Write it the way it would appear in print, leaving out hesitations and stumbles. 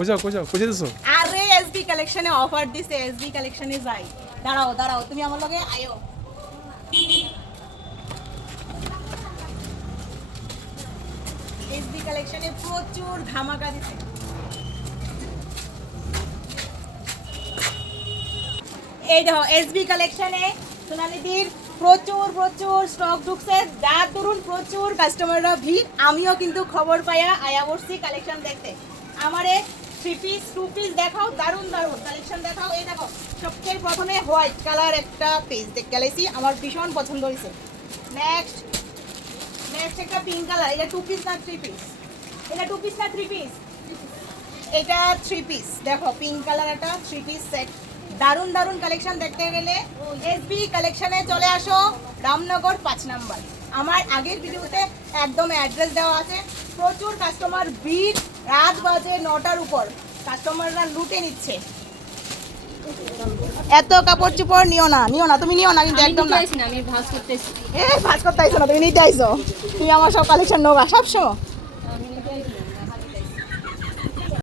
কই দিছো আরে এসবি কালেকশনে অফার দিছে, এসবি কালেকশনে যাই। দাঁড়াও দাঁড়াও, তুমি আমার লগে আয়ো। এসবি কালেকশনে প্রচুর ধামাকা দিছে। এই দেখো এসবি কালেকশনে সোনালিদির প্রচুর প্রচুর স্টক ঢুকছে, যার দরুন প্রচুর কাস্টমাররা ভিড়। আমিও কিন্তু খবর পাইয়া আয়া বসছি কালেকশন দেখতে। আমারে 3 পিস 2 পিস দেখাও, দারুন দারুন কালেকশন দেখাও। এই দেখো সবচেয়ে প্রথমে হোয়াইট কালার একটা পিস দেখতে গেছি, আমার ভীষণ পছন্দ হয়েছে। নেক্সট নেক্সট একটা পিঙ্ক কালার, এটা 2 পিস না 3 পিস? এটা 2 পিস না 3 পিস? এটা 3 পিস। দেখো পিঙ্ক কালার একটা 3 পিস সেট। দারুন দারুন কালেকশন দেখতে গেলে এসবি কালেকশনে চলে আসো, রামনগর 5 নাম্বার। আমার আগের ভিডিওতে একদম অ্যাড্রেস দেওয়া আছে। প্রচুর কাস্টমার ভিড়, রাত বাজে 9টার উপর, কাস্টমাররা লুটে নিচ্ছে। এত কাপড় চোপড় নিও না, নিও না, তুমি নিও না কিন্তু একদম না। আমি ভাঁজ করতেছি। ভাজ করতে আইছো না, তুমি নিতে আইছো। তুমি আমার সব কালেকশন নোবা সবসময়।